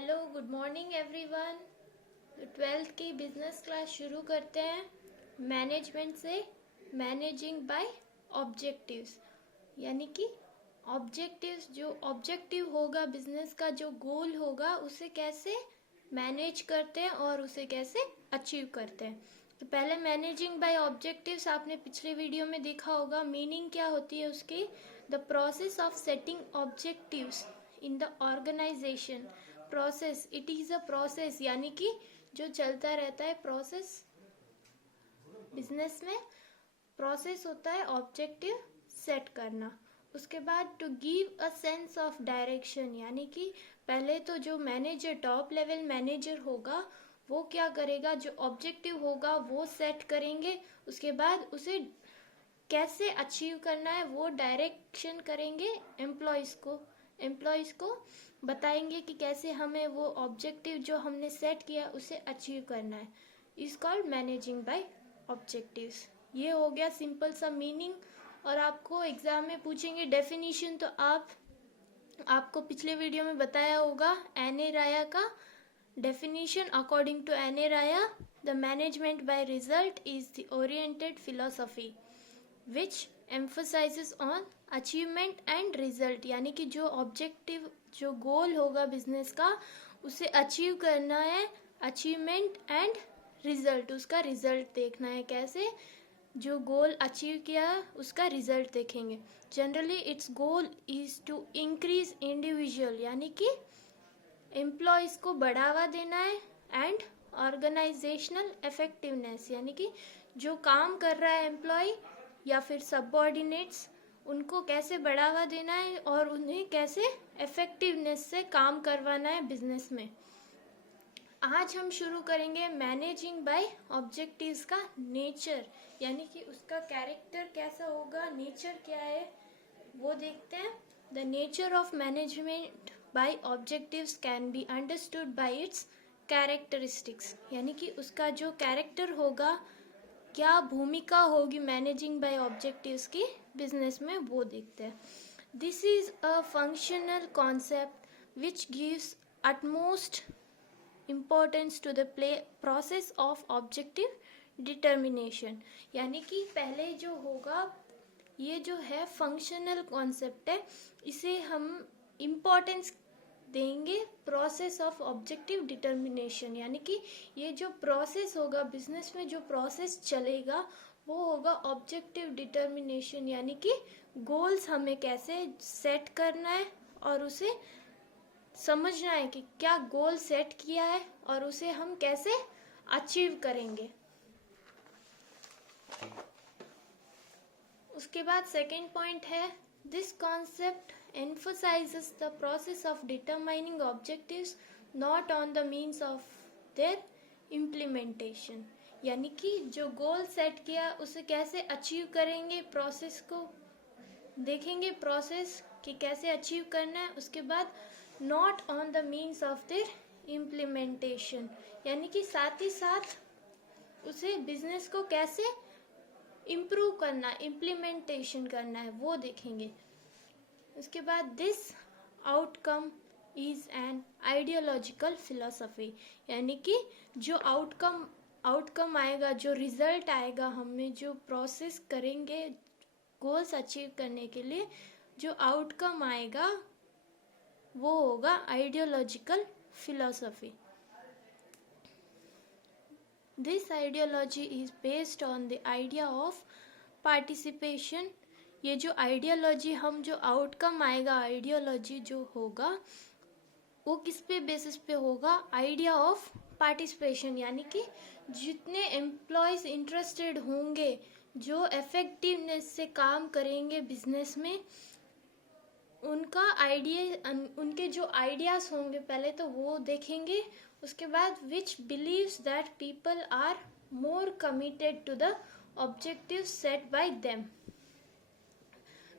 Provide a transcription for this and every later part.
Hello good morning everyone. तो 12th की business class शुरू करते हैं मैनेजमेंट से। मैनेजिंग बाय ऑब्जेक्टिव्स, यानी कि ऑब्जेक्टिव्स, जो ऑब्जेक्टिव होगा बिजनेस का, जो गोल होगा, उसे कैसे मैनेज करते हैं और उसे कैसे अचीव करते हैं। तो पहले मैनेजिंग बाय ऑब्जेक्टिव्स आपने पिछले वीडियो में देखा होगा। मीनिंग क्या होती है उसकी? The process of setting objectives in the organisation. Process, it is a process, यानी कि जो चलता रहता है प्रोसेस। बिजनेस में प्रोसेस होता है ऑब्जेक्टिव सेट करना। उसके बाद to give a sense of direction, यानी कि पहले तो जो मैनेजर, टॉप लेवल मैनेजर होगा, वो क्या करेगा, जो ऑब्जेक्टिव होगा वो सेट करेंगे। उसके बाद उसे कैसे अचीव करना है वो डायरेक्शन करेंगे एम्प्लॉयज को बताएंगे कि कैसे हमें वो ऑब्जेक्टिव जो हमने सेट किया उसे अचीव करना है। Is called managing by objectives. ये हो गया सिंपल सा मीनिंग। और आपको एग्जाम में पूछेंगे डेफिनेशन, तो आपको पिछले वीडियो में बताया होगा एने राया का डेफिनेशन। अकॉर्डिंग टू एने राया, the management by result is the oriented philosophy which emphasizes on achievement and result, यानी कि जो ऑब्जेक्टिव, जो गोल होगा बिजनेस का, उसे अचीव करना है। अचीवमेंट एंड रिजल्ट, उसका रिजल्ट देखना है, कैसे जो गोल अचीव किया उसका रिजल्ट देखेंगे। Generally its goal is to increase individual, यानी कि एम्प्लॉयज को बढ़ावा देना है, एंड ऑर्गेनाइजेशनल इफेक्टिवनेस, यानी कि जो काम कर रहा है एम्प्लॉय या फिर सबऑर्डिनेट्स, उनको कैसे बढ़ावा देना है और उन्हें कैसे इफेक्टिवनेस से काम करवाना है बिजनेस में। आज हम शुरू करेंगे मैनेजिंग बाय ऑब्जेक्टिव्स का नेचर, यानी कि उसका कैरेक्टर कैसा होगा, नेचर क्या है वो देखते हैं। The nature of management by objectives can be understood by its characteristics, यानी कि उसका जो कैरेक्टर होगा, क्या भूमिका होगी मैनेजिंग बाय ऑब्जेक्टिव्स की बिजनेस में, वो देखते हैं। This is a functional concept which gives utmost importance to the process of objective determination, यानी कि पहले जो होगा, ये जो है फंक्शनल कॉन्सेप्ट है, इसे हम इम्पोर्टेंस देंगे प्रोसेस ऑफ ऑब्जेक्टिव डिटर्मिनेशन, यानी कि ये जो प्रोसेस होगा बिजनेस में, जो प्रोसेस चलेगा वो होगा ऑब्जेक्टिव डिटर्मिनेशन, यानी कि गोल्स हमें कैसे सेट करना है और उसे समझना है कि क्या गोल सेट किया है और उसे हम कैसे अचीव करेंगे। उसके बाद सेकेंड पॉइंट है, this concept emphasizes the process of determining objectives not on the means of their implementation, यानी कि जो गोल सेट किया उसे कैसे अचीव करेंगे, प्रोसेस को देखेंगे, प्रोसेस कि कैसे अचीव करना है। उसके बाद not on the means of their implementation, यानी कि साथ ही साथ उसे बिजनेस को कैसे इम्प्रूव करना, इम्प्लीमेंटेशन करना है, वो देखेंगे। उसके बाद this outcome is an ideological philosophy, यानी कि जो आउटकम आएगा, जो रिजल्ट आएगा, हमें जो प्रोसेस करेंगे गोल्स अचीव करने के लिए, जो आउटकम आएगा वो होगा ideological philosophy. This ideology is based on the idea of participation. ये जो आइडियोलॉजी, हम जो आउटकम आएगा, आइडियोलॉजी जो होगा वो किस पे बेसिस पे होगा, आइडिया ऑफ पार्टिसिपेशन, यानी कि जितने एम्प्लॉयज इंटरेस्टेड होंगे, जो इफेक्टिवनेस से काम करेंगे बिजनेस में, उनके जो आइडियाज होंगे पहले तो वो देखेंगे। उसके बाद which believes that people are more committed to the objective set by them,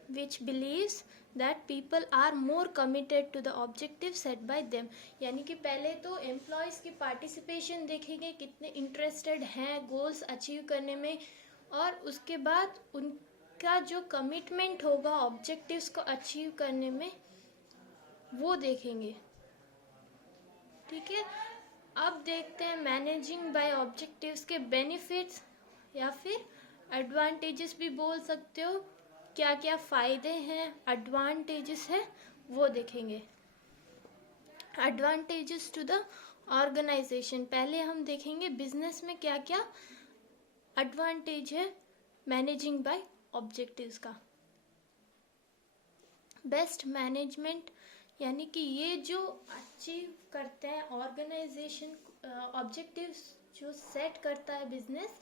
which believes that people are more committed to the objective set by them, यानी कि पहले तो एम्प्लॉयज की पार्टिसिपेशन देखेंगे, कितने इंटरेस्टेड हैं गोल्स अचीव करने में, और उसके बाद उनका जो कमिटमेंट होगा ऑब्जेक्टिव्स को अचीव करने में वो देखेंगे। ठीक है, अब देखते हैं मैनेजिंग बाय ऑब्जेक्टिव्स के बेनिफिट्स या फिर एडवांटेजेस भी बोल सकते हो, क्या क्या फ़ायदे हैं, एडवांटेजेस है वो देखेंगे। एडवांटेजेस टू द ऑर्गेनाइजेशन, पहले हम देखेंगे बिजनेस में क्या क्या एडवांटेज है मैनेजिंग बाय ऑब्जेक्टिव्स का। बेस्ट मैनेजमेंट, यानी कि ये जो अचीव करते हैं ऑर्गेनाइजेशन, ऑब्जेक्टिव्स जो सेट करता है बिजनेस,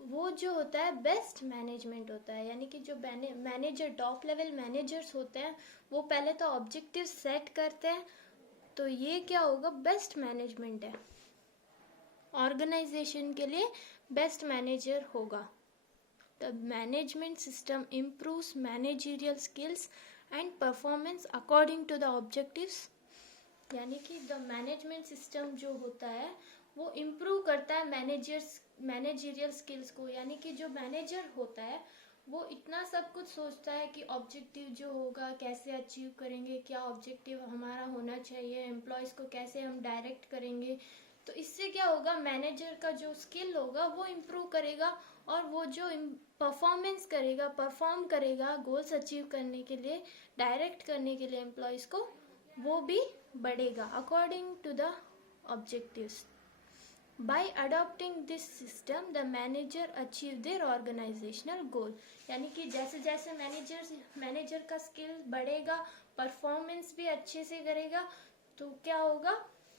वो जो होता है बेस्ट मैनेजमेंट होता है। यानी कि जो मैनेजर, टॉप लेवल मैनेजर्स होते हैं, वो पहले तो ऑब्जेक्टिव सेट करते हैं, तो ये क्या होगा, बेस्ट मैनेजमेंट है, ऑर्गेनाइजेशन के लिए बेस्ट मैनेजर होगा। The management system improves managerial skills and performance according to the objectives, यानी कि द मैनेजमेंट सिस्टम जो होता है वो इम्प्रूव करता है मैनेजरियल स्किल्स को। यानी कि जो मैनेजर होता है वो इतना सब कुछ सोचता है कि ऑब्जेक्टिव जो होगा कैसे अचीव करेंगे, क्या ऑब्जेक्टिव हमारा होना चाहिए, एम्प्लॉयज़ को कैसे हम डायरेक्ट करेंगे। तो इससे क्या होगा, मैनेजर का जो स्किल होगा वो इम्प्रूव करेगा, और वो जो परफॉर्मेंस करेगा, परफॉर्म करेगा गोल्स अचीव करने के लिए, डायरेक्ट करने के लिए एम्प्लॉयज़ को, वो भी बढ़ेगा according to the objectives. By adopting this system the manager achieve their organisational goal, यानी कि जैसे जैसे मैनेजर का स्किल बढ़ेगा, परफॉर्मेंस भी अच्छे से करेगा, तो क्या होगा,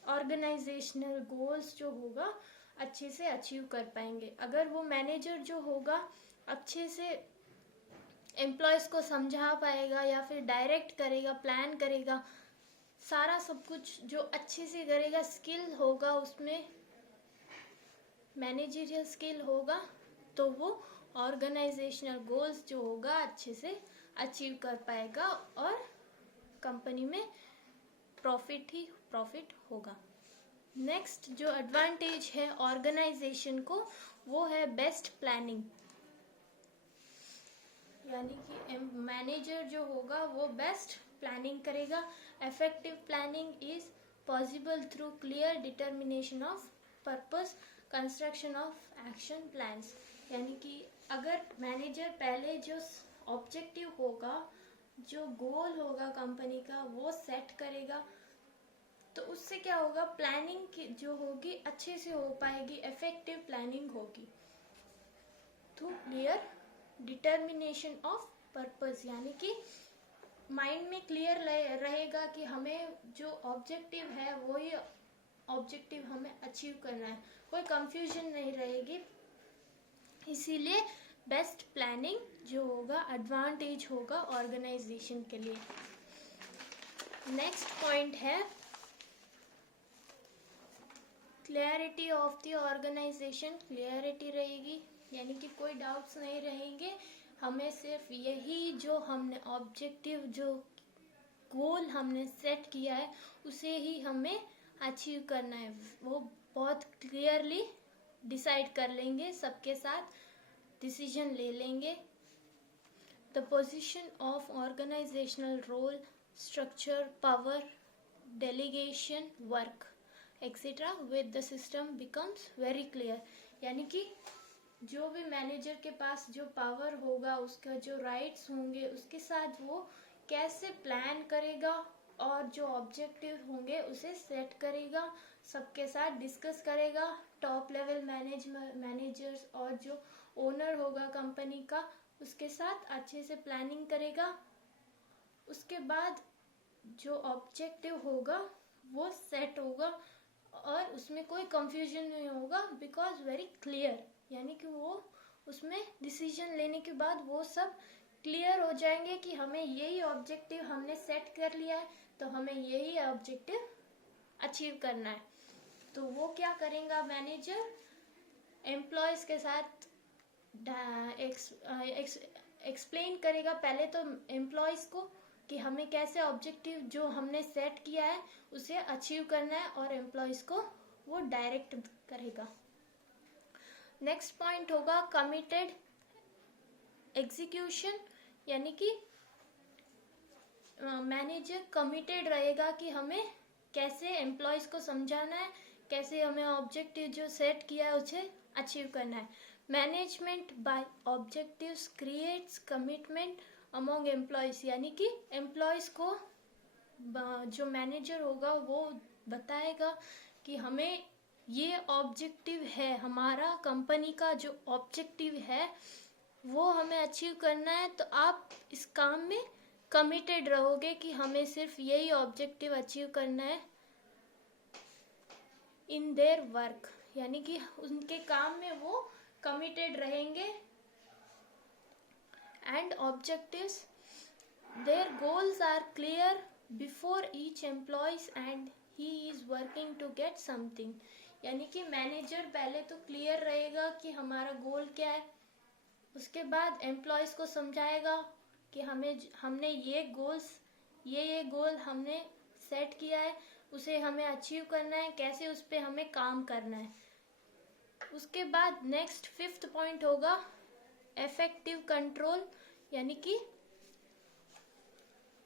ऑर्गेनाइजेशनल गोल्स जो होगा अच्छे से अचीव कर पाएंगे। अगर वो मैनेजर जो होगा अच्छे से एम्प्लॉयज़ को समझा पाएगा या फिर डायरेक्ट करेगा, प्लान करेगा, सारा सब कुछ जो अच्छे से करेगा, स्किल होगा उसमें, मैनेजरियल स्किल होगा, तो वो ऑर्गेनाइजेशनल गोल्स जो होगा अच्छे से अचीव कर पाएगा और कंपनी में प्रॉफिट ही प्रॉफिट होगा। नेक्स्ट जो एडवांटेज है ऑर्गेनाइजेशन को, वो है बेस्ट प्लानिंग, यानी कि मैनेजर जो होगा वो बेस्ट प्लानिंग करेगा। Effective planning is possible through clear determination of purpose, construction of action plans, यानी कि अगर मैनेजर पहले जो ऑब्जेक्टिव होगा, जो गोल होगा कंपनी का, वो सेट करेगा, तो उससे क्या होगा, प्लानिंग की जो होगी अच्छे से हो पाएगी, इफेक्टिव प्लानिंग होगी through clear determination of purpose, यानी कि माइंड में क्लियर रहेगा कि हमें जो ऑब्जेक्टिव है वही ऑब्जेक्टिव हमें अचीव करना है, कोई कंफ्यूजन नहीं रहेगी। इसीलिए बेस्ट प्लानिंग जो होगा एडवांटेज होगा ऑर्गेनाइजेशन के लिए। नेक्स्ट पॉइंट है clarity of the organisation, clarity रहेगी, यानी कि कोई डाउट्स नहीं रहेंगे, हमें सिर्फ यही जो हमने ऑब्जेक्टिव, जो गोल हमने सेट किया है उसे ही हमें अचीव करना है, वो बहुत क्लियरली डिसाइड कर लेंगे, सबके साथ डिसीजन ले लेंगे। The position of organisational role, structure, power, delegation, work etcetera with the system becomes very clear, यानी कि जो भी मैनेजर के पास जो पावर होगा, उसका जो राइट्स होंगे, उसके साथ वो कैसे प्लान करेगा और जो ऑब्जेक्टिव होंगे उसे सेट करेगा, सबके साथ डिस्कस करेगा, टॉप लेवल मैनेजर्स और जो ओनर होगा कंपनी का उसके साथ अच्छे से प्लानिंग करेगा। उसके बाद जो ऑब्जेक्टिव होगा वो सेट होगा और उसमें कोई कंफ्यूजन नहीं होगा, बिकॉज वेरी क्लियर, यानी कि वो उसमें डिसीजन लेने के बाद वो सब क्लियर हो जाएंगे कि हमें यही ऑब्जेक्टिव हमने सेट कर लिया है, तो हमें यही ऑब्जेक्टिव अचीव करना है। तो वो क्या करेगा मैनेजर, एम्प्लॉयज़ के साथ एक्सप्लेन करेगा पहले तो एम्प्लॉयज़ को कि हमें कैसे ऑब्जेक्टिव जो हमने सेट किया है उसे अचीव करना है, और एम्प्लॉयज़ को वो डायरेक्ट करेगा। नेक्स्ट पॉइंट होगा कमिटेड एग्जीक्यूशन, यानी कि मैनेजर कमिटेड रहेगा कि हमें कैसे एम्प्लॉयज़ को समझाना है, कैसे हमें ऑब्जेक्टिव जो सेट किया है उसे अचीव करना है। Management by objectives creates commitment among employees, यानी कि एम्प्लॉयज़ को जो मैनेजर होगा वो बताएगा कि हमें ये ऑब्जेक्टिव है, हमारा कंपनी का जो ऑब्जेक्टिव है वो हमें अचीव करना है, तो आप इस काम में कमिटेड रहोगे कि हमें सिर्फ यही ऑब्जेक्टिव अचीव करना है इन देयर वर्क, यानी कि उनके काम में वो कमिटेड रहेंगे। And objectives their goals are clear before each employees and he is working to get something, यानी कि मैनेजर पहले तो क्लियर रहेगा कि हमारा गोल क्या है, उसके बाद एम्प्लॉयज़ को समझाएगा कि हमने ये गोल हमने सेट किया है, उसे हमें अचीव करना है, कैसे उस पर हमें काम करना है। उसके बाद नेक्स्ट 5th पॉइंट होगा इफेक्टिव कंट्रोल, यानी कि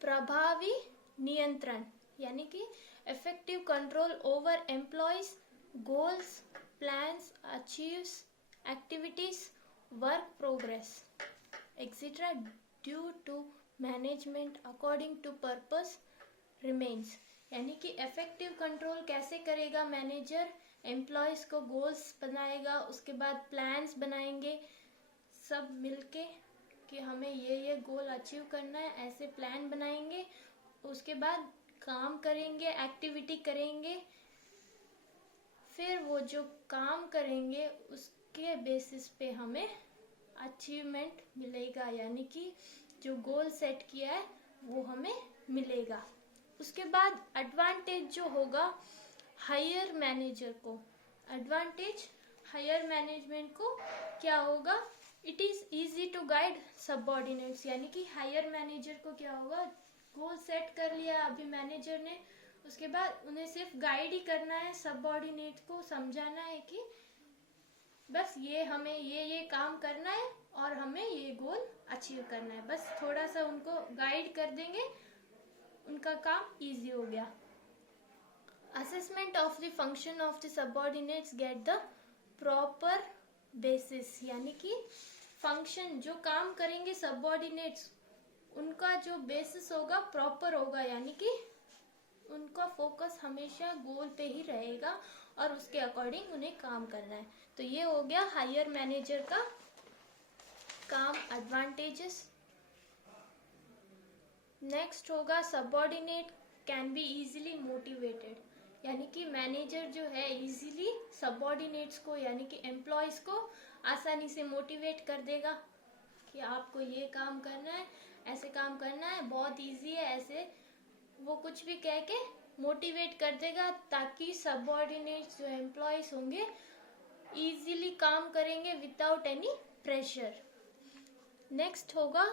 प्रभावी नियंत्रण, यानी कि effective control over employees goals plans achieves activities work progress etc due to management according to purpose remains, यानी कि इफेक्टिव कंट्रोल कैसे करेगा मैनेजर, एम्प्लॉयज़ को गोल्स बनाएगा, उसके बाद प्लान्स बनाएंगे सब मिलके कि हमें ये गोल अचीव करना है, ऐसे प्लान बनाएंगे, उसके बाद काम करेंगे, एक्टिविटी करेंगे, फिर वो जो काम करेंगे उसके बेसिस पे हमें अचीवमेंट मिलेगा, यानी कि जो गोल सेट किया है वो हमें मिलेगा। उसके बाद एडवांटेज जो होगा हायर मैनेजर को, एडवांटेज हायर मैनेजमेंट को क्या होगा, it is easy to guide subordinates, यानी कि हायर मैनेजर को क्या होगा, गोल सेट कर लिया अभी मैनेजर ने, उसके बाद उन्हें सिर्फ गाइड ही करना है, सबऑर्डिनेट को समझाना है कि बस ये हमें ये काम करना है और हमें ये गोल अचीव करना है, बस थोड़ा सा उनको गाइड कर देंगे, उनका काम इजी हो गया। Assessment of the function of the subordinates get the proper basis, यानी कि फंक्शन जो काम करेंगे सबऑर्डिनेट्स उनका जो बेसिस होगा प्रॉपर होगा, यानी कि उनका फोकस हमेशा गोल पे ही रहेगा और उसके अकॉर्डिंग उन्हें काम करना है। तो ये हो गया हायर मैनेजर का काम, एडवांटेजेस। नेक्स्ट होगा subordinate can be easily motivated, यानी कि मैनेजर जो है इजीली सबऑर्डिनेट्स को यानी कि एम्प्लॉयज को आसानी से मोटिवेट कर देगा कि आपको ये काम करना है, ऐसे काम करना है, बहुत इजी है, ऐसे वो कुछ भी कह के मोटिवेट कर देगा ताकि सबऑर्डिनेट्स जो एम्प्लॉयज होंगे इजीली काम करेंगे विदाउट एनी प्रेशर। नेक्स्ट होगा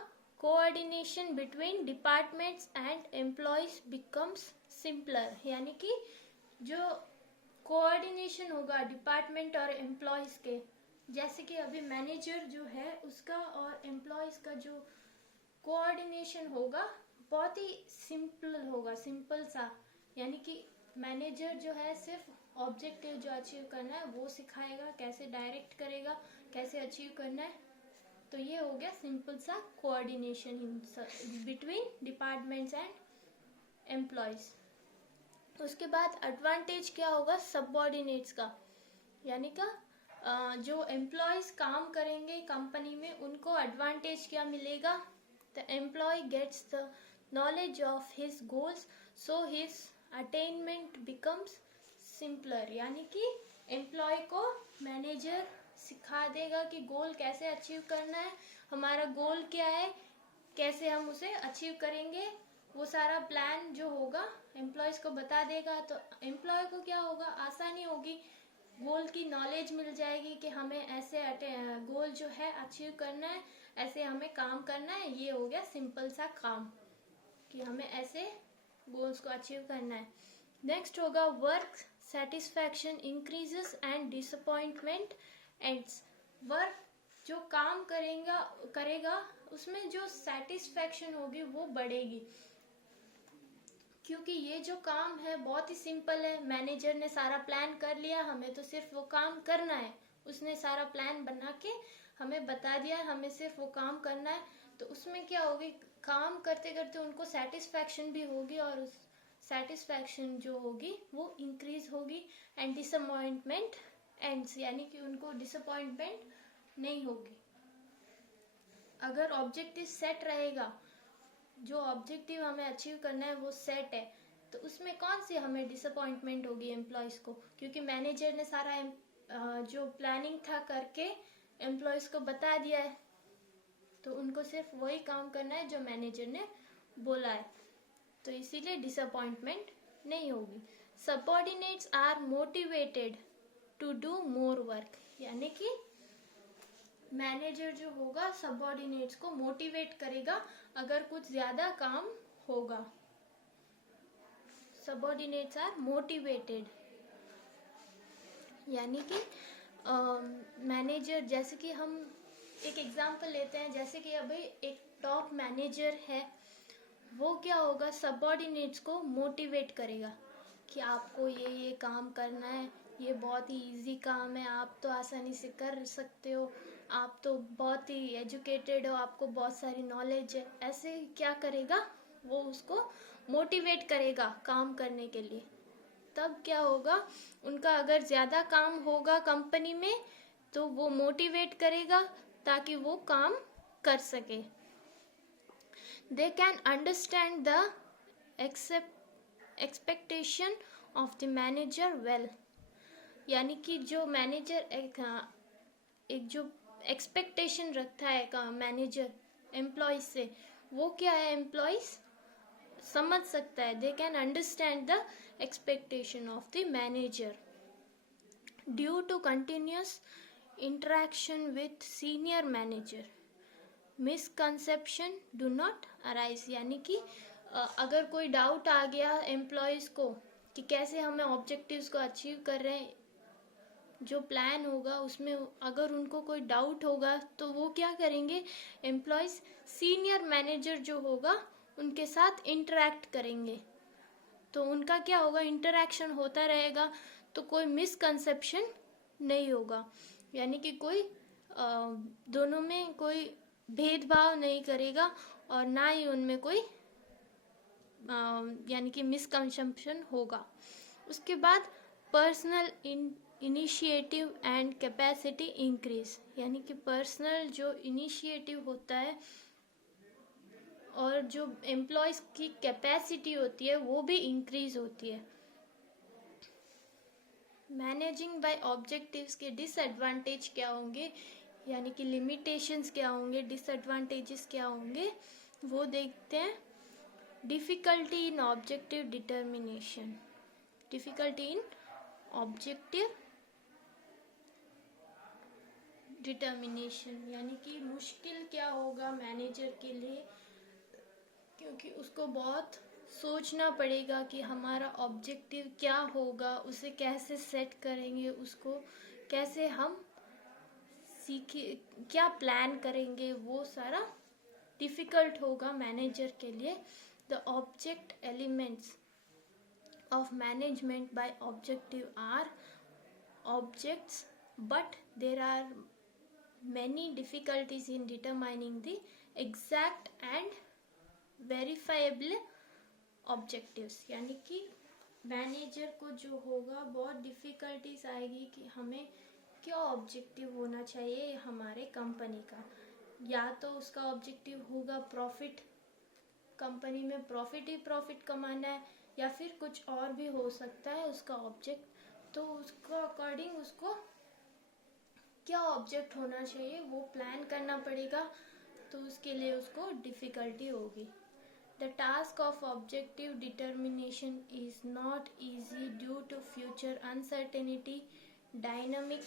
coordination between departments and employees becomes simpler, यानी कि जो कोऑर्डिनेशन होगा डिपार्टमेंट और एम्प्लॉयज के, जैसे कि अभी मैनेजर जो है उसका और एम्प्लॉयज का जो कोऑर्डिनेशन होगा बहुत ही सिंपल होगा, सिंपल सा, यानी कि मैनेजर जो है सिर्फ ऑब्जेक्टिव जो अचीव करना है वो सिखाएगा, कैसे डायरेक्ट करेगा, कैसे अचीव करना है। तो ये हो गया सिंपल सा coordination between departments and employees. उसके बाद एडवांटेज क्या होगा सबऑर्डिनेट्स का, यानी का जो एम्प्लॉयज काम करेंगे कंपनी में उनको एडवांटेज क्या मिलेगा, the employ gets the knowledge of his goals so his attainment becomes simpler, यानी कि एम्प्लॉय को मैनेजर सिखा देगा कि गोल कैसे अचीव करना है, हमारा गोल क्या है, कैसे हम उसे अचीव करेंगे, वो सारा प्लान जो होगा एम्प्लॉयज को बता देगा। तो एम्प्लॉय को क्या होगा, आसानी होगी, गोल की नॉलेज मिल जाएगी कि हमें ऐसे गोल जो है अचीव करना है, ऐसे हमें काम करना है। ये हो गया सिंपल सा काम कि हमें ऐसे गोल्स को अचीव करना है। नेक्स्ट होगा work satisfaction increases and disappointment ends, work जो काम करेगा उसमें जो सेटिस्फैक्शन होगी वो बढ़ेगी, क्योंकि ये जो काम है बहुत ही सिंपल है, मैनेजर ने सारा प्लान कर लिया, हमें तो सिर्फ वो काम करना है। उसने सारा प्लान बना के हमें बता दिया, हमें सिर्फ वो काम करना है। तो उसमें क्या होगी, काम करते करते उनको सेटिस्फैक्शन भी होगी, और उस सेटिस्फैक्शन जो होगी वो इंक्रीज होगी, एंड डिसअपॉइंटमेंट एंड्स, यानी कि उनको डिसअपॉइंटमेंट नहीं होगी। अगर ऑब्जेक्टिव सेट रहेगा, जो ऑब्जेक्टिव हमें अचीव करना है वो सेट है, तो उसमें कौन सी हमें डिसअपॉइंटमेंट होगी एम्प्लॉयज़ को, क्योंकि मैनेजर ने सारा जो प्लानिंग था करके एम्प्लॉयज़ को बता दिया है, तो उनको सिर्फ वही काम करना है जो मैनेजर ने बोला है, तो इसीलिए डिसअपॉइंटमेंट नहीं होगी। Subordinates are motivated to do more work, यानी कि मैनेजर जो होगा सबऑर्डिनेट्स को मोटिवेट करेगा अगर कुछ ज्यादा काम होगा। सबऑर्डिनेट्स आर मोटिवेटेड, यानी कि मैनेजर, जैसे कि हम एक एग्जांपल लेते हैं, जैसे कि अभी एक टॉप मैनेजर है, वो क्या होगा, सबऑर्डिनेट्स को मोटिवेट करेगा कि आपको ये काम करना है, ये बहुत ही इजी काम है, आप तो आसानी से कर सकते हो, आप तो बहुत ही एजुकेटेड हो, आपको बहुत सारी नॉलेज है। ऐसे क्या करेगा, वो उसको मोटिवेट करेगा काम करने के लिए। तब क्या होगा, उनका अगर ज़्यादा काम होगा कंपनी में तो वो मोटिवेट करेगा ताकि वो काम कर सके। दे can understand the expectation of the manager well, यानी कि जो मैनेजर एक जो एक्सपेक्टेशन रखता है का मैनेजर एम्प्लॉयज से, वो क्या है एम्प्लॉयज समझ सकता है। They can understand the expectation of the manager due to continuous interaction with senior manager, misconception do not arise, यानी कि अगर कोई डाउट आ गया एम्प्लॉयज़ को कि कैसे हमें ऑब्जेक्टिव्स को अचीव कर रहे हैं, जो प्लान होगा उसमें अगर उनको कोई डाउट होगा तो वो क्या करेंगे, एम्प्लॉयज़ सीनियर मैनेजर जो होगा उनके साथ इंटरेक्ट करेंगे, तो उनका क्या होगा, इंटरेक्शन होता रहेगा, तो कोई मिसकंसेप्शन नहीं होगा, यानी कि कोई दोनों में कोई भेदभाव नहीं करेगा और ना ही उनमें कोई यानी कि मिसकंसेप्शन होगा। उसके बाद personal initiative and capacity increase, यानी कि पर्सनल जो इनिशिएटिव होता है और जो एम्प्लॉयज़ की कैपेसिटी होती है वो भी इंक्रीज होती है। मैनेजिंग बाय ऑब्जेक्टिव्स के डिसएडवांटेज क्या होंगे, यानी कि लिमिटेशंस क्या होंगे, डिसएडवांटेजेस क्या होंगे, वो देखते हैं। Difficulty in objective determination, difficulty in objective determination, यानी कि मुश्किल क्या होगा मैनेजर के लिए, क्योंकि उसको बहुत सोचना पड़ेगा कि हमारा ऑब्जेक्टिव क्या होगा, उसे कैसे सेट करेंगे, उसको कैसे हम सीखे, क्या प्लान करेंगे, वो सारा डिफ़िकल्ट होगा मैनेजर के लिए। The object elements of management by objective are objects, but there are many difficulties in determining the exact and verifiable objectives, यानी कि मैनेजर को जो होगा बहुत डिफ़िकल्टीज आएगी कि हमें क्या ऑब्जेक्टिव होना चाहिए हमारे कंपनी का, या तो उसका ऑब्जेक्टिव होगा प्रॉफिट, कंपनी में प्रॉफिट ही प्रॉफिट कमाना है, या फिर कुछ और भी हो सकता है उसका ऑब्जेक्ट, तो उसको अकॉर्डिंग उसको क्या ऑब्जेक्ट होना चाहिए वो प्लान करना पड़ेगा, तो उसके लिए उसको डिफ़िकल्टी होगी। The task of objective determination is not easy due to future uncertainty, dynamic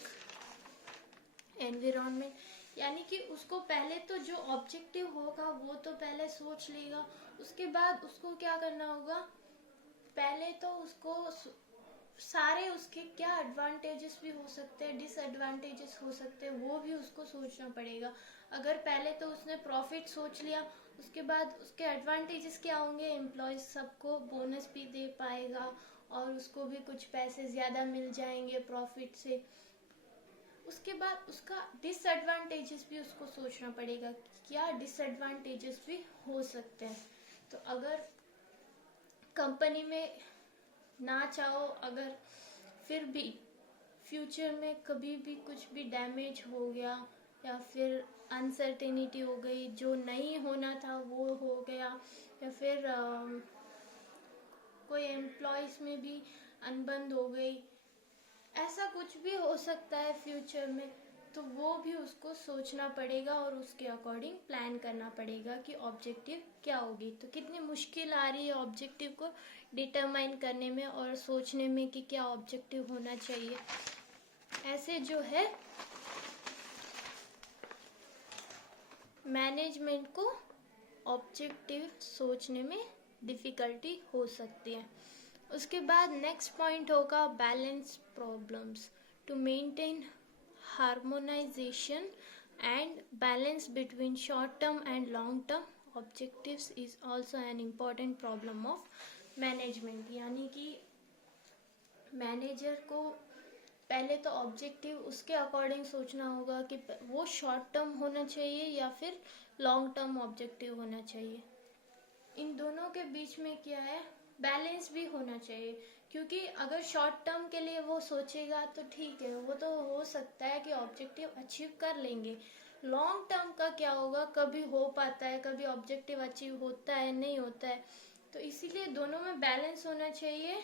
environment, यानी कि उसको पहले तो जो ऑब्जेक्टिव होगा वो तो पहले सोच लेगा, उसके बाद उसको क्या करना होगा, पहले तो उसको सारे उसके क्या एडवांटेजेस भी हो सकते हैं, डिसएडवांटेजेस हो सकते हैं, वो भी उसको सोचना पड़ेगा। अगर पहले तो उसने प्रॉफिट सोच लिया, उसके बाद उसके एडवांटेजेस क्या होंगे, एम्प्लॉयज सबको बोनस भी दे पाएगा और उसको भी कुछ पैसे ज़्यादा मिल जाएंगे प्रॉफिट से। उसके बाद उसका डिसएडवांटेजेस भी उसको सोचना पड़ेगा, क्या डिसएडवांटेजेस भी हो सकते हैं। तो अगर कंपनी में ना चाहो, अगर फिर भी फ्यूचर में कभी भी कुछ भी डैमेज हो गया या फिर अनसर्टेनिटी हो गई, जो नहीं होना था वो हो गया, या फिर कोई एम्प्लॉयज में भी अनबन हो गई, ऐसा कुछ भी हो सकता है फ्यूचर में, तो वो भी उसको सोचना पड़ेगा और उसके अकॉर्डिंग प्लान करना पड़ेगा कि ऑब्जेक्टिव क्या होगी। तो कितनी मुश्किल आ रही है ऑब्जेक्टिव को डिटरमाइन करने में और सोचने में कि क्या ऑब्जेक्टिव होना चाहिए। ऐसे जो है मैनेजमेंट को ऑब्जेक्टिव सोचने में डिफ़िकल्टी हो सकती है। उसके बाद नेक्स्ट पॉइंट होगा balance problems to maintain harmonisation and balance between short term and long term objectives is also an important problem of management. यानी कि मैनेजर को पहले तो ऑब्जेक्टिव उसके अकॉर्डिंग सोचना होगा कि वो शॉर्ट टर्म होना चाहिए या फिर लॉन्ग टर्म ऑब्जेक्टिव होना चाहिए। इन दोनों के बीच में क्या है, बैलेंस भी होना चाहिए, क्योंकि अगर शॉर्ट टर्म के लिए वो सोचेगा तो ठीक है, वो तो हो सकता है कि ऑब्जेक्टिव अचीव कर लेंगे। लॉन्ग टर्म का क्या होगा, कभी हो पाता है, कभी ऑब्जेक्टिव अचीव होता है, नहीं होता है। तो इसीलिए दोनों में बैलेंस होना चाहिए।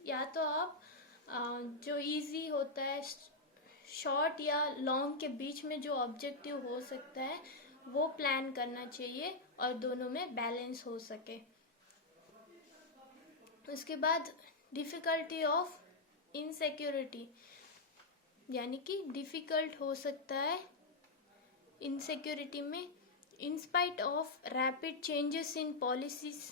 या तो आप जो इजी होता है शॉर्ट या लॉन्ग के बीच में जो ऑब्जेक्टिव हो सकता है वो प्लान करना चाहिए और दोनों में बैलेंस हो सके। उसके बाद डिफ़िकल्टी ऑफ इनसिक्योरिटी, यानी कि डिफ़िकल्ट हो सकता है इनसिक्योरिटी में। In spite of rapid changes in policies,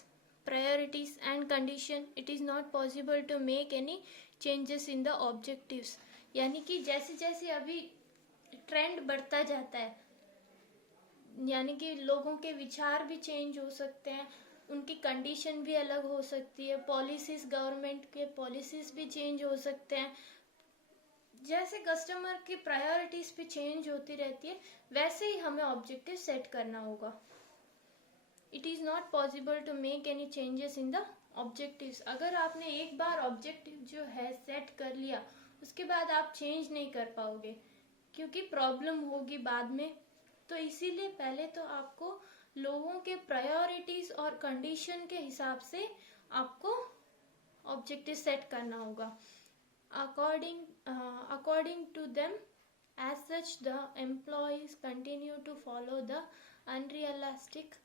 priorities and condition, it is not possible to make any changes in the objectives. यानी कि जैसे जैसे अभी ट्रेंड बढ़ता जाता है, यानी कि लोगों के विचार भी चेंज हो सकते हैं, उनकी कंडीशन भी अलग हो सकती है, पॉलिसीज, गवर्नमेंट के पॉलिसीज भी चेंज हो सकते हैं। जैसे कस्टमर की प्रायोरिटीज भी चेंज होती रहती है, वैसे ही हमें ऑब्जेक्टिव सेट करना होगा। It is not possible to make any changes in the objectives. अगर आपने एक बार ऑब्जेक्टिव जो है सेट कर लिया, उसके बाद आप चेंज नहीं कर पाओगे, क्योंकि प्रॉब्लम होगी बाद में। तो इसीलिए पहले तो आपको लोगों के प्रायोरिटीज और कंडीशन के हिसाब से आपको ऑब्जेक्टिव सेट करना होगा। According to them, as such the employees continue to follow the unrealistic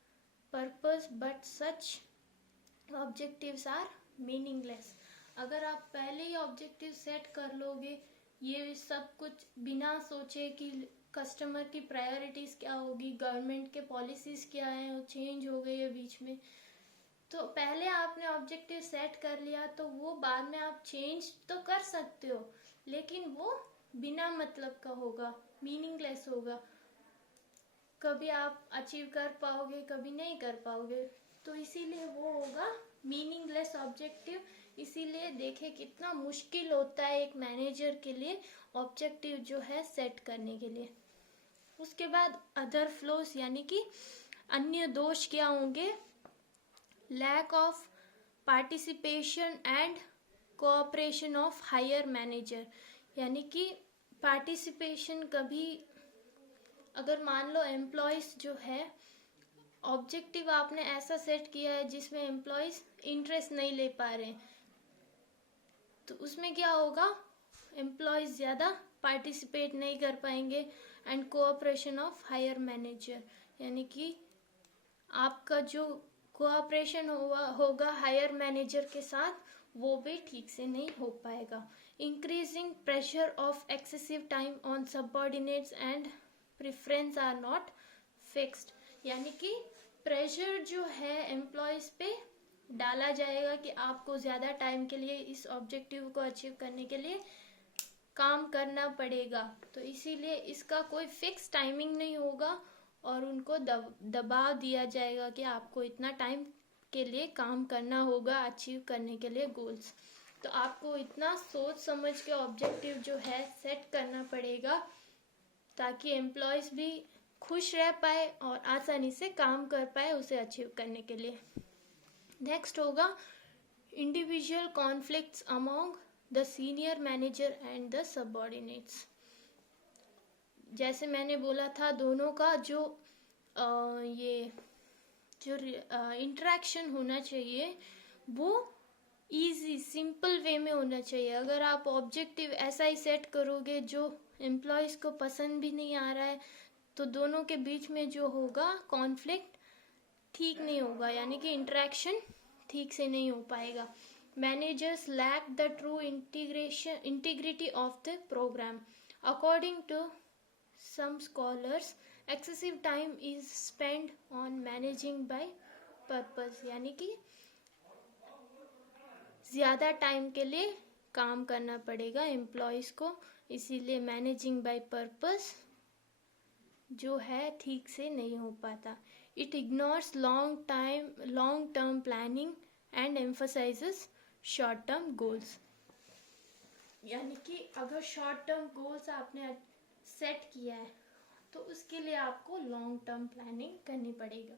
purpose, but such objectives are meaningless। अगर आप पहले ही ऑब्जेक्टिव सेट कर लोगे, ये सब कुछ बिना सोचे कि कस्टमर की प्रायोरिटीज़ क्या होगी, गवर्नमेंट के पॉलिसीज़ क्या हैं, वो चेंज हो गई है बीच में, तो पहले आपने ऑब्जेक्टिव सेट कर लिया तो वो बाद में आप चेंज तो कर सकते हो, लेकिन वो बिना मतलब का होगा, मीनिंगलेस होगा। कभी आप अचीव कर पाओगे, कभी नहीं कर पाओगे, तो इसीलिए वो होगा मीनिंगलेस ऑब्जेक्टिव। इसीलिए देखें कितना मुश्किल होता है एक मैनेजर के लिए ऑब्जेक्टिव जो है सेट करने के लिए। उसके बाद अदर फ्लॉज, यानी कि अन्य दोष क्या होंगे, lack of participation and cooperation of higher manager. यानी कि पार्टिसिपेशन, कभी अगर मान लो एम्प्लॉयज़ जो है, ऑब्जेक्टिव आपने ऐसा सेट किया है जिसमें एम्प्लॉयज़ इंटरेस्ट नहीं ले पा रहे, तो उसमें क्या होगा, एम्प्लॉयज़ ज़्यादा पार्टिसिपेट नहीं कर पाएंगे। And cooperation of higher manager, यानी कि आपका जो कोऑपरेशन होगा हायर मैनेजर के साथ, वो भी ठीक से नहीं हो पाएगा। Increasing pressure of excessive time on subordinates and preference are not fixed, यानी कि प्रेशर जो है एम्प्लॉयज़ पे डाला जाएगा कि आपको ज़्यादा टाइम के लिए इस ऑब्जेक्टिव को अचीव करने के लिए काम करना पड़ेगा। तो इसीलिए इसका कोई फिक्स टाइमिंग नहीं होगा और उनको दबाव दिया जाएगा कि आपको इतना टाइम के लिए काम करना होगा अचीव करने के लिए गोल्स। तो आपको इतना सोच समझ के ऑब्जेक्टिव जो है सेट करना पड़ेगा ताकि एम्प्लॉयज़ भी खुश रह पाए और आसानी से काम कर पाए उसे अचीव करने के लिए। नेक्स्ट होगा individual conflicts among the senior manager and the subordinates. जैसे मैंने बोला था, दोनों का जो इंटरेक्शन होना चाहिए वो इजी सिंपल वे में होना चाहिए। अगर आप ऑब्जेक्टिव ऐसा ही सेट करोगे जो एम्प्लॉयज़ को पसंद भी नहीं आ रहा है, तो दोनों के बीच में जो होगा कॉन्फ्लिक्ट ठीक नहीं होगा, यानी कि इंटरेक्शन ठीक से नहीं हो पाएगा। Managers lack the true integrity of the program. According to some scholars, excessive time is spent on managing by purpose, यानी कि ज़्यादा टाइम के लिए काम करना पड़ेगा एम्प्लॉयज़ को, इसीलिए मैनेजिंग बाय पर्पस जो है ठीक से नहीं हो पाता। It ignores long term planning and emphasises short term goals. यानी कि अगर शॉर्ट टर्म गोल्स आपने सेट किया है तो उसके लिए आपको लॉन्ग टर्म प्लानिंग करनी पड़ेगा।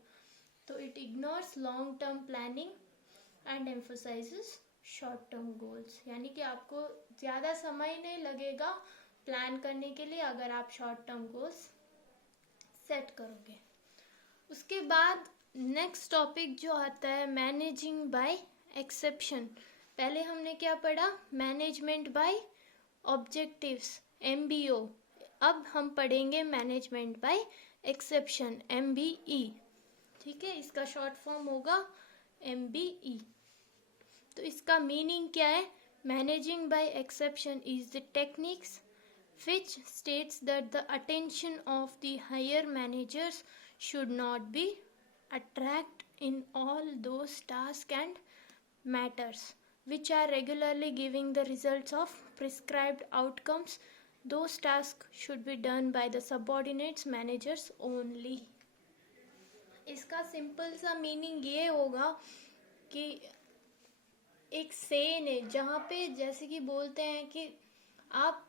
तो it ignores long term planning and emphasises short term goals, यानी कि आपको ज़्यादा समय नहीं लगेगा प्लान करने के लिए अगर आप शॉर्ट टर्म गोल्स सेट करोगे। उसके बाद नेक्स्ट टॉपिक जो आता है मैनेजिंग बाय एक्सेप्शन। पहले हमने क्या पढ़ा, मैनेजमेंट बाय ऑब्जेक्टिव्स MBO। अब हम पढ़ेंगे मैनेजमेंट बाय एक्सेप्शन MBE। ठीक है, इसका शॉर्ट फॉर्म होगा MBE। तो इसका मीनिंग क्या है? Managing by exception is the techniques which states that the attention of the higher managers should not be attracted in all those tasks and matters which are regularly giving the results of prescribed outcomes. Those tasks should be done by the subordinates managers only. इसका simple सा meaning ये होगा कि एक सेन है जहाँ पे जैसे कि बोलते हैं कि आप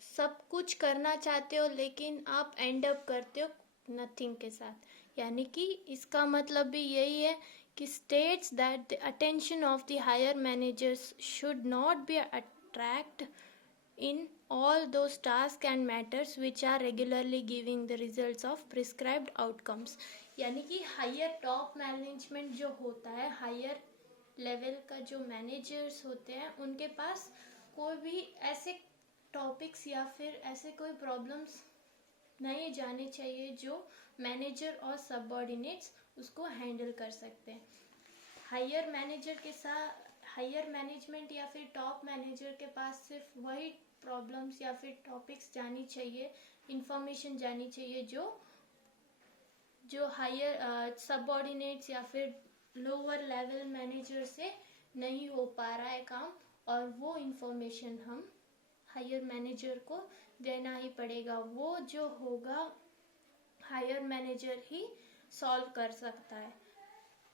सब कुछ करना चाहते हो लेकिन आप एंड अप करते हो नथिंग के साथ। यानी कि इसका मतलब भी यही है कि states that the attention of the higher managers should not be attracted in all those tasks and matters which are regularly giving the results of prescribed outcomes। यानी कि हायर टॉप मैनेजमेंट जो होता है, हायर लेवल का जो managers होते हैं, उनके पास कोई भी ऐसे टॉपिक्स या फिर ऐसे कोई प्रॉब्लम्स नहीं जाने चाहिए जो मैनेजर और सबऑर्डिनेट्स उसको हैंडल कर सकते हैं। हायर मैनेजर के साथ हायर मैनेजमेंट या फिर टॉप मैनेजर के पास सिर्फ वही प्रॉब्लम्स या फिर टॉपिक्स जानी चाहिए, इंफॉर्मेशन जानी चाहिए जो हायर सबऑर्डिनेट्स या फिर लोअर लेवल मैनेजर से नहीं हो पा रहा है काम, और वो इंफॉर्मेशन हम हायर मैनेजर को देना ही पड़ेगा। वो जो होगा हायर मैनेजर ही सॉल्व कर सकता है।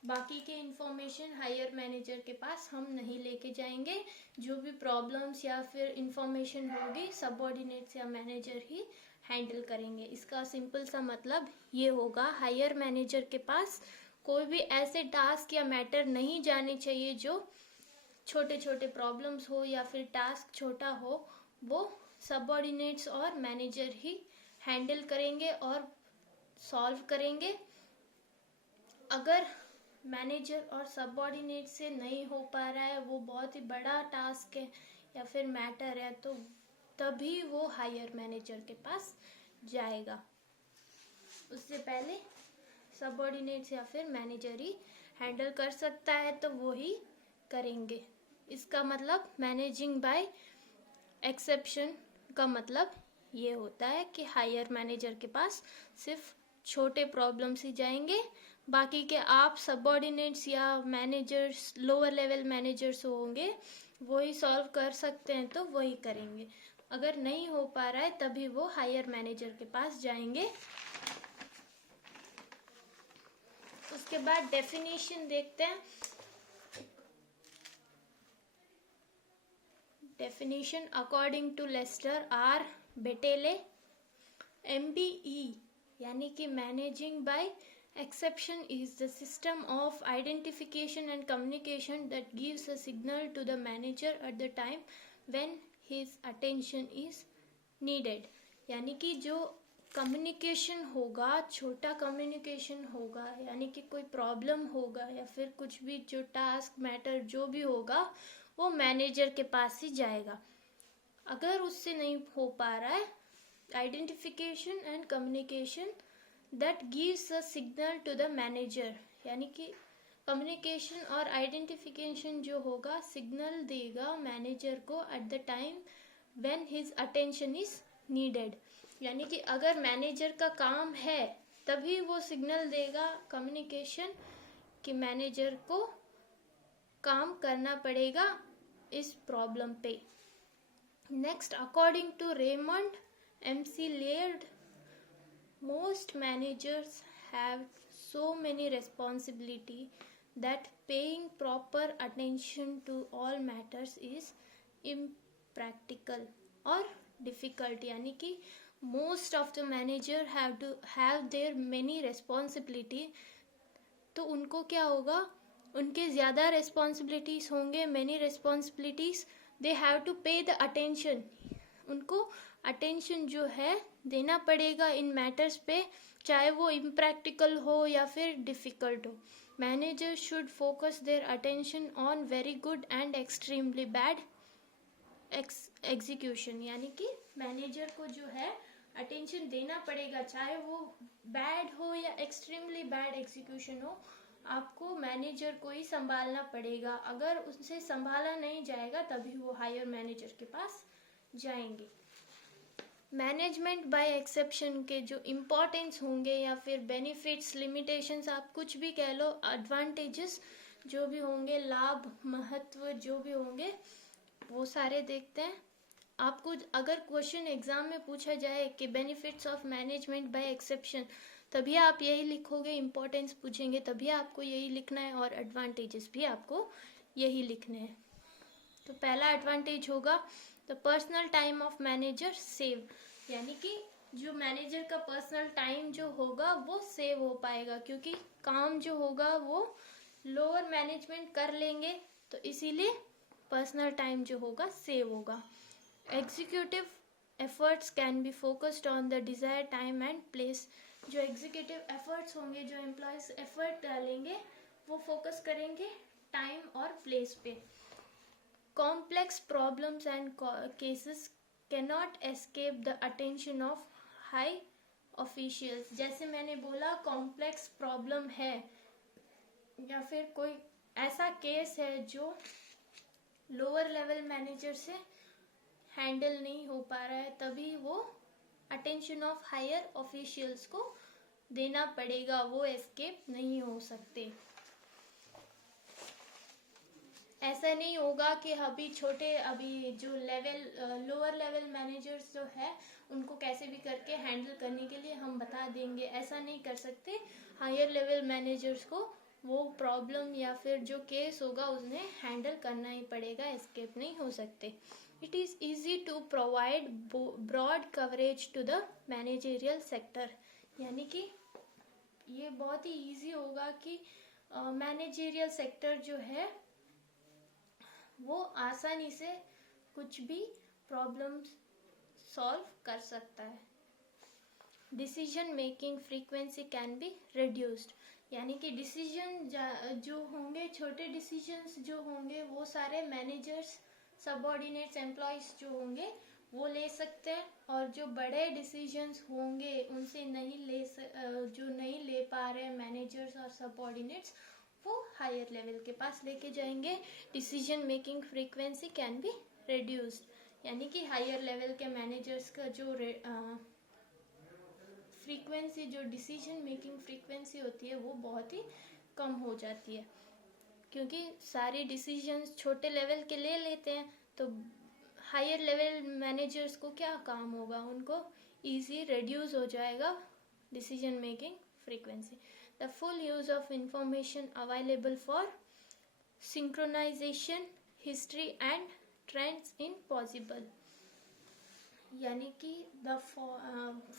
बाकी के इंफॉर्मेशन हायर मैनेजर के पास हम नहीं लेके जाएंगे। जो भी प्रॉब्लम्स या फिर इंफॉर्मेशन होगी सबऑर्डिनेट्स या मैनेजर ही हैंडल करेंगे। इसका सिंपल सा मतलब ये होगा, हायर मैनेजर के पास कोई भी ऐसे टास्क या मैटर नहीं जाने चाहिए जो छोटे छोटे प्रॉब्लम्स हो या फिर टास्क छोटा हो, वो सबऑर्डिनेट्स और मैनेजर ही हैंडल करेंगे और सॉल्व करेंगे। अगर मैनेजर और सबऑर्डिनेट से नहीं हो पा रहा है, वो बहुत ही बड़ा टास्क है या फिर मैटर है, तो तभी वो हायर मैनेजर के पास जाएगा। उससे पहले सबऑर्डिनेट्स या फिर मैनेजर ही हैंडल कर सकता है तो वो ही करेंगे। इसका मतलब मैनेजिंग बाय एक्सेप्शन का मतलब ये होता है कि हायर मैनेजर के पास सिर्फ छोटे प्रॉब्लम्स ही जाएंगे, बाकी के आप सबऑर्डिनेट्स या मैनेजर्स, लोअर लेवल मैनेजर्स होंगे, वो ही सॉल्व कर सकते हैं तो वही करेंगे। अगर नहीं हो पा रहा है तभी वो हायर मैनेजर के पास जाएंगे उसके बाद डेफिनेशन देखते हैं। Definition according to Lester R Bittel, MBE यानी कि managing by exception is the system of identification and communication that gives a signal to the manager at the time when his attention is needed. यानी कि जो communication होगा, छोटा communication होगा, यानी कि कोई प्रॉब्लम होगा या फिर कुछ भी जो टास्क मैटर जो भी होगा वो मैनेजर के पास ही जाएगा। अगर उससे नहीं हो पा रहा है, identification and communication that gives a signal to the manager, यानी कि कम्युनिकेशन और आइडेंटिफिकेशन जो होगा सिग्नल देगा मैनेजर को eight the time when his attention is needed. यानी कि अगर मैनेजर का काम है तभी वो सिग्नल देगा कम्युनिकेशन कि मैनेजर को काम करना पड़ेगा इस प्रॉब्लम पे। Next, according to Raymond MC Laird, most managers have so many responsibility that paying proper attention to all matters is impractical or difficult। यानी कि most of the manager have to have their many responsibility, तो उनको क्या होगा, उनके ज़्यादा responsibilities होंगे, many responsibilities, they have to pay the attention, उनको अटेंशन जो है देना पड़ेगा इन मैटर्स पे, चाहे वो इम्प्रैक्टिकल हो या फिर डिफ़िकल्ट हो। Manager should focus their attention on very good and extremely bad execution. यानी कि मैनेजर को जो है अटेंशन देना पड़ेगा, चाहे वो बैड हो या एक्सट्रीमली बैड एग्जीक्यूशन हो, आपको मैनेजर को ही संभालना पड़ेगा। अगर उनसे संभाला नहीं जाएगा तभी वो हायर मैनेजर के पास जाएंगे। मैनेजमेंट बाय एक्सेप्शन के जो इम्पोर्टेंस होंगे या फिर बेनिफिट्स, लिमिटेशंस, आप कुछ भी कह लो, एडवांटेजेस जो भी होंगे, लाभ, महत्व जो भी होंगे, वो सारे देखते हैं। आपको अगर क्वेश्चन एग्जाम में पूछा जाए कि benefits of management bye exception, तभी आप यही लिखोगे। इम्पोर्टेंस पूछेंगे तभी आपको यही लिखना है और एडवांटेजेस भी आपको यही लिखने हैं। तो पहला एडवांटेज होगा the personal time of manager save, यानी कि जो मैनेजर का पर्सनल टाइम जो होगा वो सेव हो पाएगा, क्योंकि काम जो होगा वो लोअर मैनेजमेंट कर लेंगे, तो इसीलिए पर्सनल टाइम जो होगा सेव होगा। Executive efforts can be focused on the desire time and place, जो एग्जीक्यूटिव एफर्ट्स होंगे, जो एम्प्लॉयज एफर्ट डालेंगे वो फोकस करेंगे टाइम और प्लेस पे। Complex problems and cases cannot escape the attention of high officials। जैसे मैंने बोला, कॉम्प्लेक्स प्रॉब्लम है या फिर कोई ऐसा केस है जो लोअर लेवल मैनेजर से हैंडल नहीं हो पा रहा है, तभी वो अटेंशन ऑफ हायर ऑफिशियल्स को देना पड़ेगा, वो एस्केप नहीं हो सकते। ऐसा नहीं होगा कि अभी जो लोअर लेवल मैनेजर्स जो है उनको कैसे भी करके हैंडल करने के लिए हम बता देंगे, ऐसा नहीं कर सकते। हायर लेवल मैनेजर्स को वो प्रॉब्लम या फिर जो केस होगा उन्हें हैंडल करना ही पड़ेगा, एस्केप नहीं हो सकते। It is easy to provide broad coverage to the managerial sector, यानी कि ये बहुत ही ईजी होगा कि मैनेजरियल सेक्टर जो है वो आसानी से कुछ भी प्रॉब्लम सॉल्व कर सकता है। Decision making frequency can be reduced, यानी कि डिसीजन जो होंगे, छोटे डिसीजंस जो होंगे वो सारे मैनेजर्स, सबऑर्डिनेट्स, एम्प्लॉयज जो होंगे वो ले सकते हैं, और जो बड़े डिसीजंस होंगे उनसे जो नहीं ले पा रहे मैनेजर्स और सबऑर्डिनेट्स, वो हायर लेवल के पास लेके जाएंगे। Decision making frequency can be reduced, यानी कि हायर लेवल के मैनेजर्स का जो फ्रीक्वेंसी, जो डिसीजन मेकिंग फ्रीक्वेंसी होती है वो बहुत ही कम हो जाती है, क्योंकि सारे डिसीजंस छोटे लेवल के ले लेते हैं, तो हायर लेवल मैनेजर्स को क्या काम होगा, उनको इजी रिड्यूस हो जाएगा decision making frequency. the full use of information available for synchronization, history and trends in possible. यानी कि the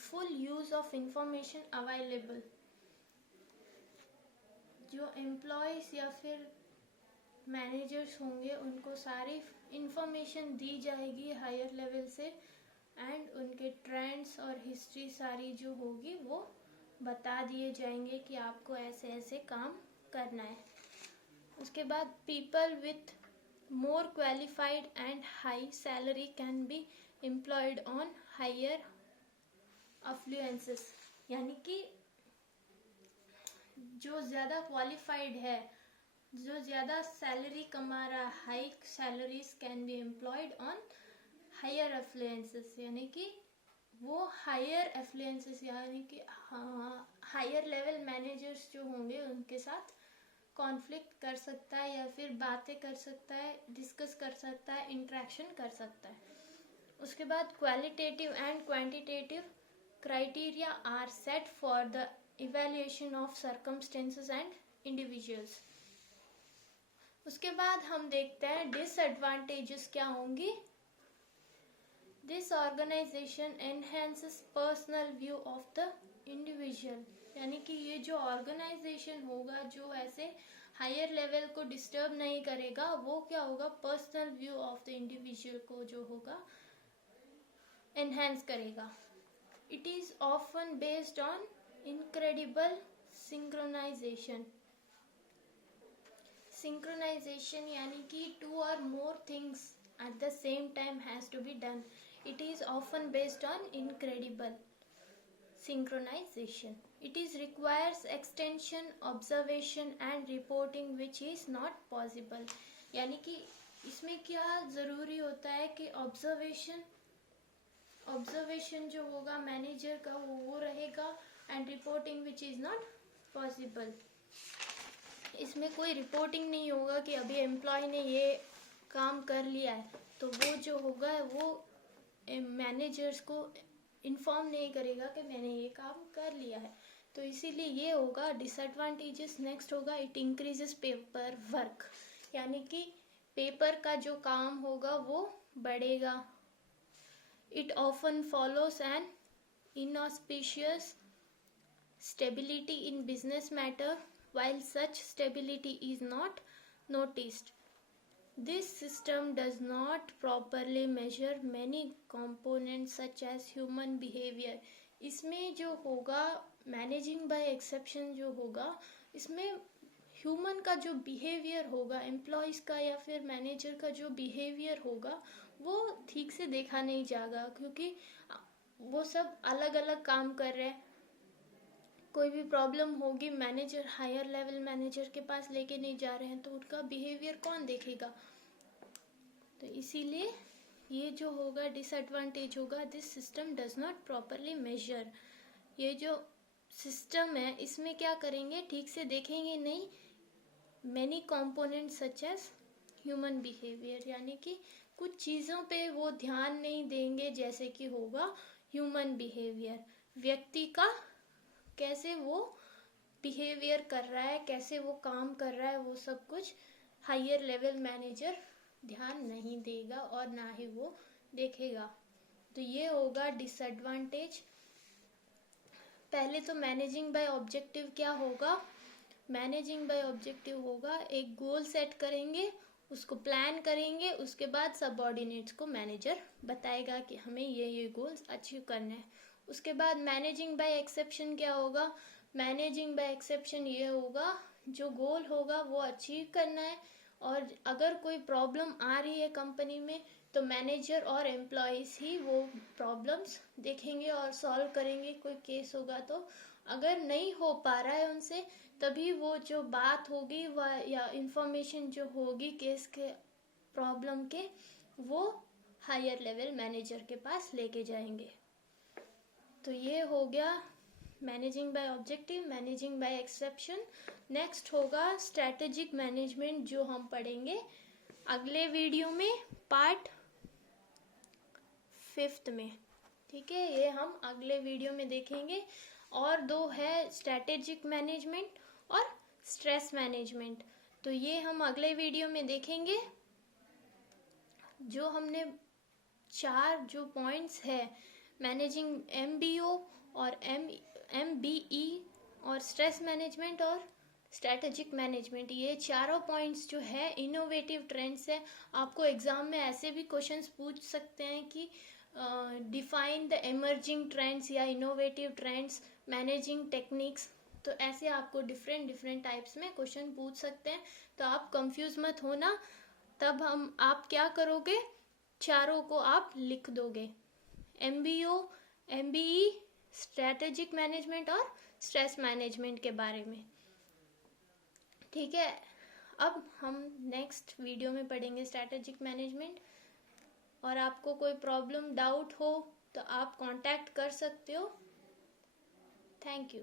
full use of information available, जो एम्प्लॉयज या फिर मैनेजर्स होंगे उनको सारी इंफॉर्मेशन दी जाएगी हायर लेवल से, एंड उनके ट्रेंड्स और हिस्ट्री सारी जो होगी वो बता दिए जाएंगे कि आपको ऐसे ऐसे काम करना है. उसके बाद people with more qualified and high salary can be employed on higher affluences, यानी कि जो ज़्यादा क्वालिफाइड है, जो ज़्यादा सैलरी कमा रहा, high salaries can be employed on higher affluences, यानी कि वो हायर अफ्लुएंसेस यानी कि हायर लेवल मैनेजर्स जो होंगे उनके साथ कॉन्फ्लिक्ट कर सकता है या फिर बातें कर सकता है, डिस्कस कर सकता है, इंटरेक्शन कर सकता है. उसके बाद qualitative and quantitative criteria are set for the evaluation of circumstances and individuals. उसके बाद हम देखते हैं डिसएडवांटेजेस क्या होंगी. This organisation enhances personal view of the individual, यानी कि ये जो ऑर्गेनाइजेशन होगा जो ऐसे हायर लेवल को डिस्टर्ब नहीं करेगा, वो क्या होगा, personal view of the individual को जो होगा एनहेंस करेगा. It is often based on incredible synchronisation. Synchronisation यानी कि two or more things at the same time has to be done. It is often based on incredible synchronization. It is requires extension, observation and reporting which is not possible. यानी कि इसमें क्या ज़रूरी होता है कि ऑब्जर्वेशन जो होगा मैनेजर का वो रहेगा, and reporting which is not possible. इसमें कोई रिपोर्टिंग नहीं होगा कि अभी एम्प्लॉय ने ये काम कर लिया है, तो वो जो होगा वो मैनेजर्स को इन्फॉर्म नहीं करेगा कि मैंने ये काम कर लिया है. तो इसीलिए ये होगा डिसएडवांटेजेस. नेक्स्ट होगा इट इंक्रीजेस पेपर वर्क, यानी कि पेपर का जो काम होगा वो बढ़ेगा. It often follows an inauspicious stability in business matter while such stability is not noticed. This system does not properly measure many components such as human behavior. इसमें जो होगा मैनेजिंग बाय एक्सेप्शन जो होगा, इसमें ह्यूमन का जो behaviour होगा, employees का या फिर मैनेजर का जो बिहेवियर होगा वो ठीक से देखा नहीं जाएगा, क्योंकि वो सब अलग अलग काम कर रहे हैं. कोई भी प्रॉब्लम होगी, मैनेजर हायर लेवल मैनेजर के पास लेके नहीं जा रहे हैं, तो उनका बिहेवियर कौन देखेगा. तो इसीलिए ये जो होगा डिसएडवांटेज होगा. This system does not properly measure. ये जो सिस्टम है इसमें क्या करेंगे, ठीक से देखेंगे नहीं. Many component such as human behaviour, यानी कि कुछ चीज़ों पे वो ध्यान नहीं देंगे, जैसे कि होगा ह्यूमन बिहेवियर, व्यक्ति का कैसे वो बिहेवियर कर रहा है, कैसे वो काम कर रहा है, वो सब कुछ हायर लेवल मैनेजर ध्यान नहीं देगा और ना ही वो देखेगा. तो ये होगा डिसएडवांटेज. पहले तो मैनेजिंग बाय ऑब्जेक्टिव क्या होगा. मैनेजिंग बाय ऑब्जेक्टिव होगा एक गोल सेट करेंगे, उसको प्लान करेंगे, उसके बाद सबऑर्डिनेट्स को मैनेजर बताएगा कि हमें ये गोल्स अचीव करना है. उसके बाद मैनेजिंग बाय एक्सेप्शन क्या होगा. मैनेजिंग बाय एक्सेप्शन ये होगा जो गोल होगा वो अचीव करना है, और अगर कोई प्रॉब्लम आ रही है कंपनी में तो मैनेजर और एम्प्लॉयज़ ही वो प्रॉब्लम्स देखेंगे और सॉल्व करेंगे. कोई केस होगा तो अगर नहीं हो पा रहा है उनसे, तभी वो जो बात होगी वह या इंफॉर्मेशन जो होगी केस के प्रॉब्लम के, वो हायर लेवल मैनेजर के पास लेके जाएंगे. तो ये हो गया managing by objective, managing by exception. Next होगा स्ट्रैटेजिक मैनेजमेंट, जो हम पढ़ेंगे अगले वीडियो में पार्ट 5 में. ठीक है, ये हम अगले वीडियो में देखेंगे. और दो है स्ट्रैटेजिक मैनेजमेंट और स्ट्रेस मैनेजमेंट। तो ये हम अगले वीडियो में देखेंगे। जो हमने 4 जो पॉइंट्स है, मैनेजिंग MBO और MBE और स्ट्रेस मैनेजमेंट और स्ट्रैटेजिक मैनेजमेंट, ये चारों पॉइंट्स जो है इनोवेटिव ट्रेंड्स है। आपको एग्जाम में ऐसे भी क्वेश्चंस पूछ सकते हैं कि डिफाइन द एमर्जिंग ट्रेंड्स या इनोवेटिव ट्रेंड्स, मैनेजिंग टेक्निक्स। तो ऐसे आपको डिफरेंट टाइप्स में क्वेश्चन पूछ सकते हैं। तो आप कंफ्यूज मत होना। तब आप क्या करोगे, चारों को आप लिख दोगे, MBO, MBE, स्ट्रैटेजिक मैनेजमेंट और स्ट्रेस मैनेजमेंट के बारे में। ठीक है, अब हम नेक्स्ट वीडियो में पढ़ेंगे स्ट्रैटेजिक मैनेजमेंट। और आपको कोई प्रॉब्लम डाउट हो तो आप कांटेक्ट कर सकते हो। Thank you.